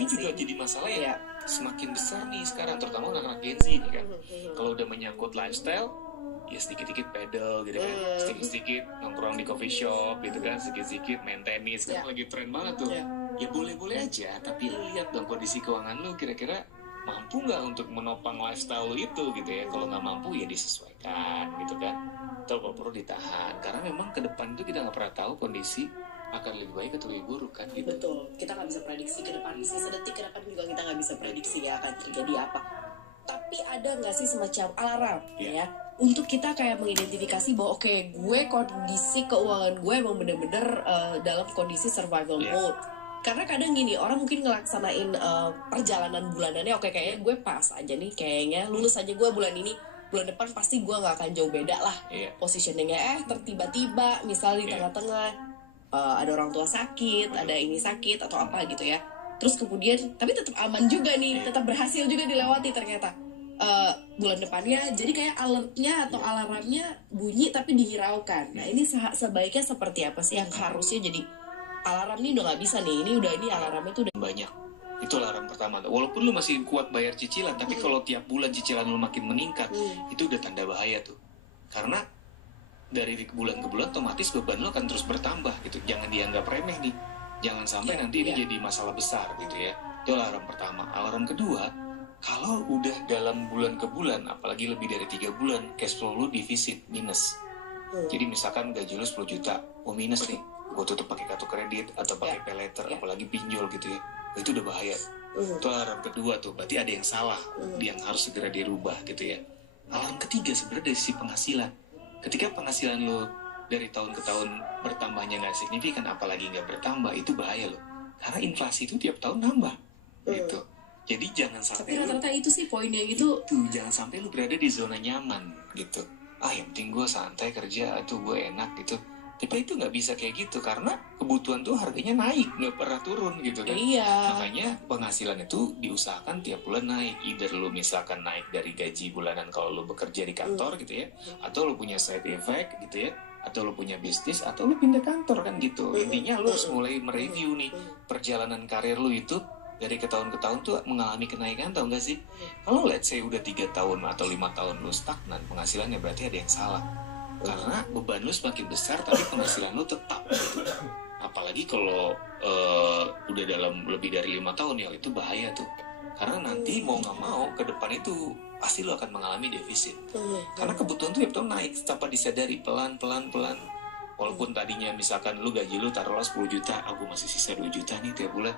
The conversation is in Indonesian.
ini juga jadi masalah ya. Semakin besar nih sekarang, terutama anak-anak Gen Z nih kan. Kalau udah menyangkut lifestyle, ya sedikit-sedikit pedal gitu kan, sedikit-sedikit nongkrong di coffee shop gitu kan, sedikit-sedikit main tenis kan lagi tren banget tuh. Ya boleh-boleh aja, tapi lu lihat dong kondisi keuangan lu kira-kira mampu nggak untuk menopang lifestyle lu itu gitu ya. Kalau nggak mampu ya disesuaikan gitu kan, atau kalau perlu ditahan, karena memang ke depan itu kita nggak pernah tahu kondisi akan lebih baik atau lebih buruk kan gitu. Betul, kita nggak bisa prediksi ke depan sih, sedetik ke depan juga kita nggak bisa prediksi ya akan terjadi apa. Tapi ada nggak sih semacam alarm ya untuk kita kayak mengidentifikasi bahwa oke, gue kondisi keuangan gue emang bener-bener dalam kondisi survival mode. Karena kadang gini, orang mungkin ngelaksanain perjalanan bulanannya, oke kayaknya gue pas aja nih, kayaknya lulus aja gue bulan ini, bulan depan pasti gue nggak akan jauh beda lah positioningnya. Tertiba-tiba misal di tengah-tengah ada orang tua sakit, ada ini sakit atau apa gitu ya. Terus kemudian tapi tetap aman juga nih, tetap berhasil juga dilewati ternyata. Bulan depannya jadi kayak alertnya atau alarmnya bunyi tapi dihiraukan. Nah ini sebaiknya seperti apa sih yang harusnya jadi alarm ini? Udah nggak bisa nih, ini alarmnya tuh udah banyak. Itu alarm pertama. Walaupun lu masih kuat bayar cicilan, tapi kalau tiap bulan cicilan lu makin meningkat, itu udah tanda bahaya tuh. Karena dari bulan ke bulan otomatis beban lo akan terus bertambah gitu. Jangan dianggap remeh nih. Jangan sampai nanti ini jadi masalah besar gitu ya. Itu alarm pertama. Alarm kedua, kalau udah dalam bulan ke bulan, apalagi lebih dari 3 bulan, cash flow lo defisit, minus. Jadi misalkan gaji lo 10 juta, minus nih. Gue tutup pakai kartu kredit atau pakai pay later, apalagi pinjol gitu ya. Itu udah bahaya. Itu alarm kedua tuh, berarti ada yang salah, yang harus segera dirubah gitu ya. Alarm ketiga sebenarnya dari sisi penghasilan. Ketika penghasilan lo dari tahun ke tahun bertambahnya nggak signifikan, apalagi nggak bertambah, itu bahaya lo. Karena inflasi itu tiap tahun nambah, gitu. Jadi jangan sampai. Tapi rata-rata itu sih poinnya itu. Jangan sampai lo berada di zona nyaman, gitu. Yang penting gue santai kerja, atau gue enak gitu. Tapi itu nggak bisa kayak gitu, karena kebutuhan tuh harganya naik, nggak pernah turun gitu kan. Makanya penghasilan itu diusahakan tiap bulan naik. Either lu misalkan naik dari gaji bulanan kalau lu bekerja di kantor gitu ya, atau lu punya side effect gitu ya, atau lu punya bisnis, atau lu pindah kantor kan gitu. Intinya lu harus mulai mereview nih perjalanan karir lu itu dari ke tahun ke tahun tuh mengalami kenaikan, tau gak sih? Kalau let's say udah 3 tahun atau 5 tahun lu stagnan penghasilannya, berarti ada yang salah. Karena beban lu semakin besar tapi penghasilan lu tetap gitu. Apalagi kalau udah dalam lebih dari 5 tahun ya, itu bahaya tuh. Karena nanti mau gak mau ke depan itu pasti lu akan mengalami defisit. Karena kebutuhan tuh tiap tahun naik tanpa disadari, pelan-pelan. Walaupun tadinya misalkan lu gaji lu taruhlah 10 juta, aku masih sisa 2 juta nih tiap bulan.